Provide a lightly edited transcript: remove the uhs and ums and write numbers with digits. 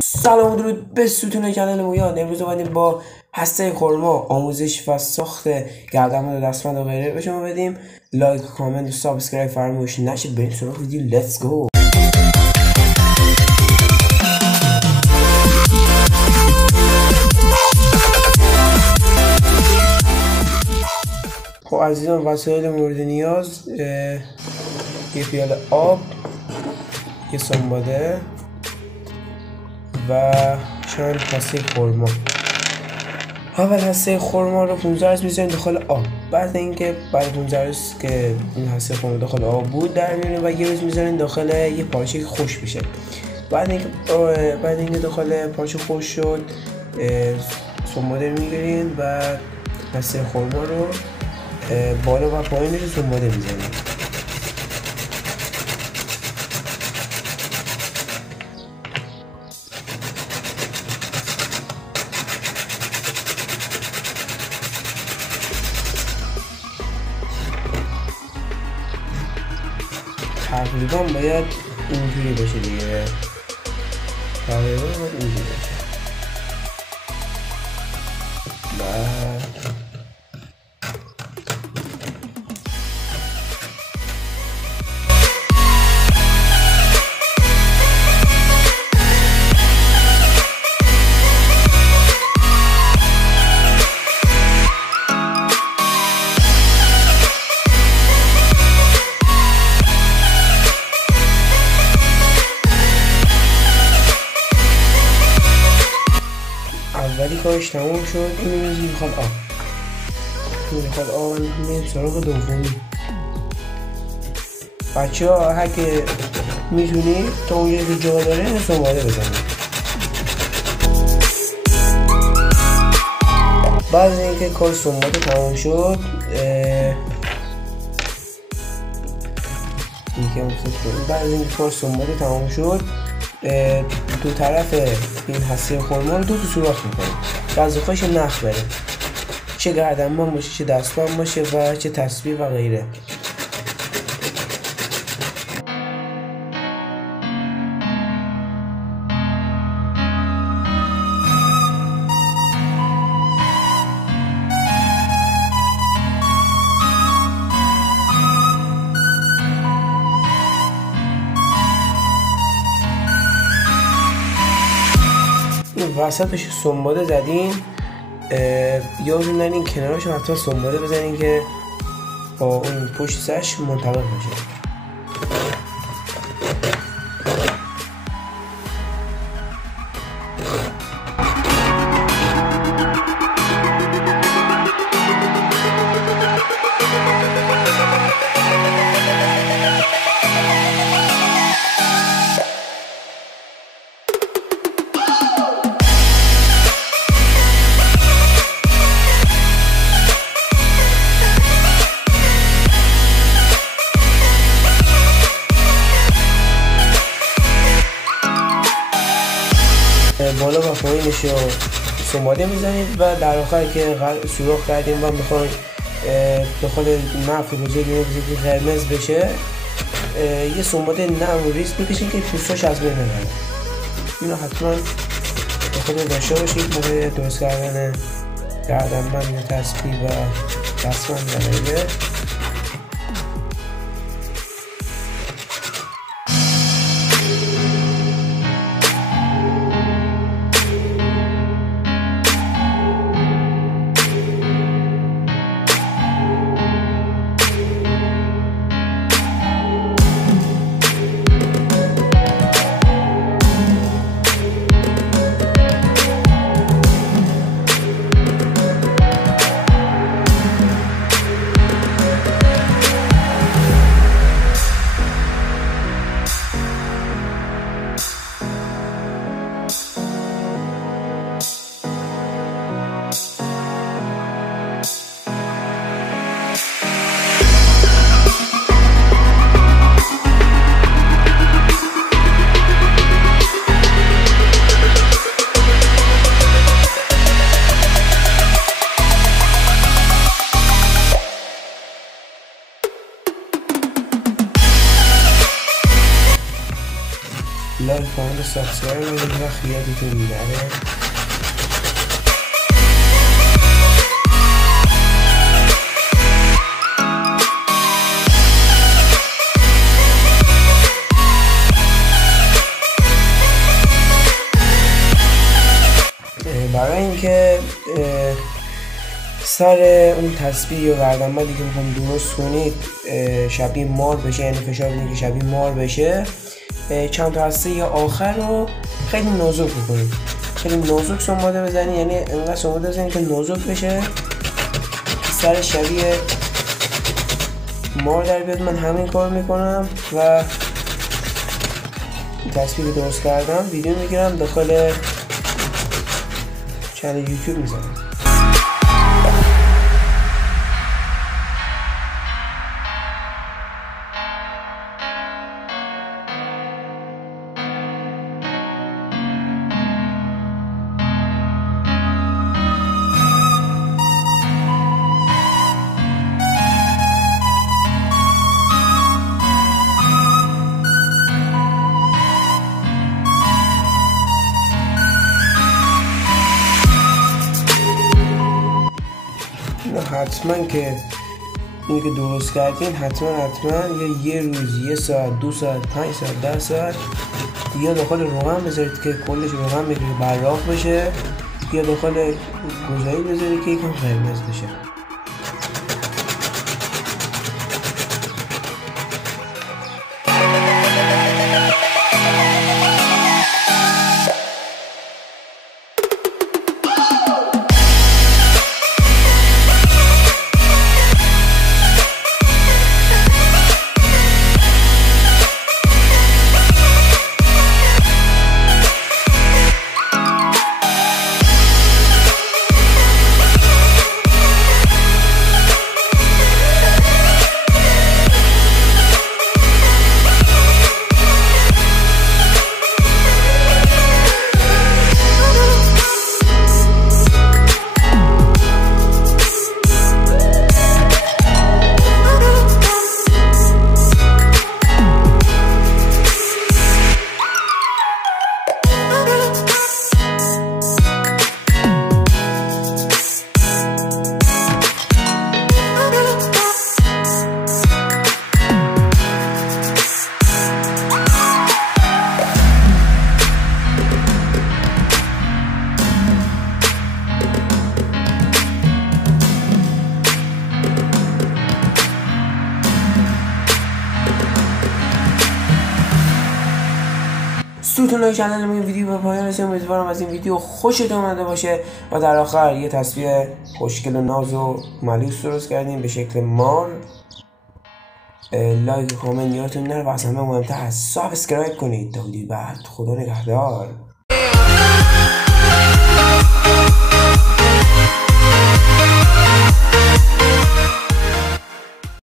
سلام و درود به ستون کانال مویان. امروز اومدیم با هسته خرما آموزش و ساخت گردنبند و دستبند و غیره به شما بدیم. لایک، کامنت و سابسکرایب فراموش نشه. بریم سراغ ویدیو. لیتس گو. خب عزیزان، وسایل مورد نیاز: یه پیاله آب، یه سنباده و چند هسته خرما. اول هسته خرما رو 15 روز میذاریم داخل آب. بعد 15 روز که این هسته خرما داخل آب بود در میاریم و یه روز میذاریم داخل یه پارچه که خشک بشه. بعد اینکه داخل پارچه خشک شد، سنباده رو میگیریم و هسته خرما رو بالا و پایینش سنباده میزنیم. تقریبا باید اینجوری باشه دیگه. تقریبا باید اینجوری باشه. اولی کارش تموم شد. این میخواد آب. میریم سراغ دومی. بچه ها اگه میتونی تا اونجایی که جا داره سنباده بزنید. بعد اینکه کار سنباده تموم شد، دو طرف این هسته خرما رو دو سوراخ میکنیم. غذاخوش نخ بره، چه گردنبند باشه، چه دستبند باشه و چه تسبیح و غیره. وسطش سنباده زدین، یادتون نرین کنارش حتما سنباده بزنین که با اون پشت سرش منطبق باشه. بالا و پایینش رو سنباده میزنید و در آخر که سوراخ کردیم و میخواین داخل نفت بزرگی که قرمز بشه، یه سنباده نرم و ریز بکشید که پوستاش از بین نره. اینو حتما داخل داشته باشید موقع درست کردن گردنبند، تسبیح و دستبند و غیره. سابسکرایب کنید و خیالتون نره. برای اینکه سر اون تسبیح یا گردنبندی که میخوام درست کنید شبیه مار بشه، یعنی فشار بدید که شبیه مار بشه، چند تا هسته آخر رو خیلی نازک بکنید. خیلی نازک سنباده بزنید، یعنی انقدر سنباده بزنید که نازک بشه سر شبیه مار در بیاد. من همین کار میکنم و تسبیح رو درست کردم، ویدیو میگیرم داخل چنل یوتیوب میزنم. حتما که اینی که درست کردین حتما یه روز، یه ساعت، 2 ساعت، 5 ساعت، 10 ساعت یا داخل روغن بذارید که کلش روغن بگیره براق بشه، یا داخل گوزایی بذارید که یکم قرمز بشه. ستون کانال ما این ویدیو به پایان رسید. امیدوارم از این ویدیو خوشتون اومده باشه و در آخر یه تصویر خوشگل و ناز و ملوس درست کردیم به شکل مار. لایک و کامنت یادتون نره و از همه مهمتر سابسکرایب کنید تا ویدیو بعد. خدا نگهدار.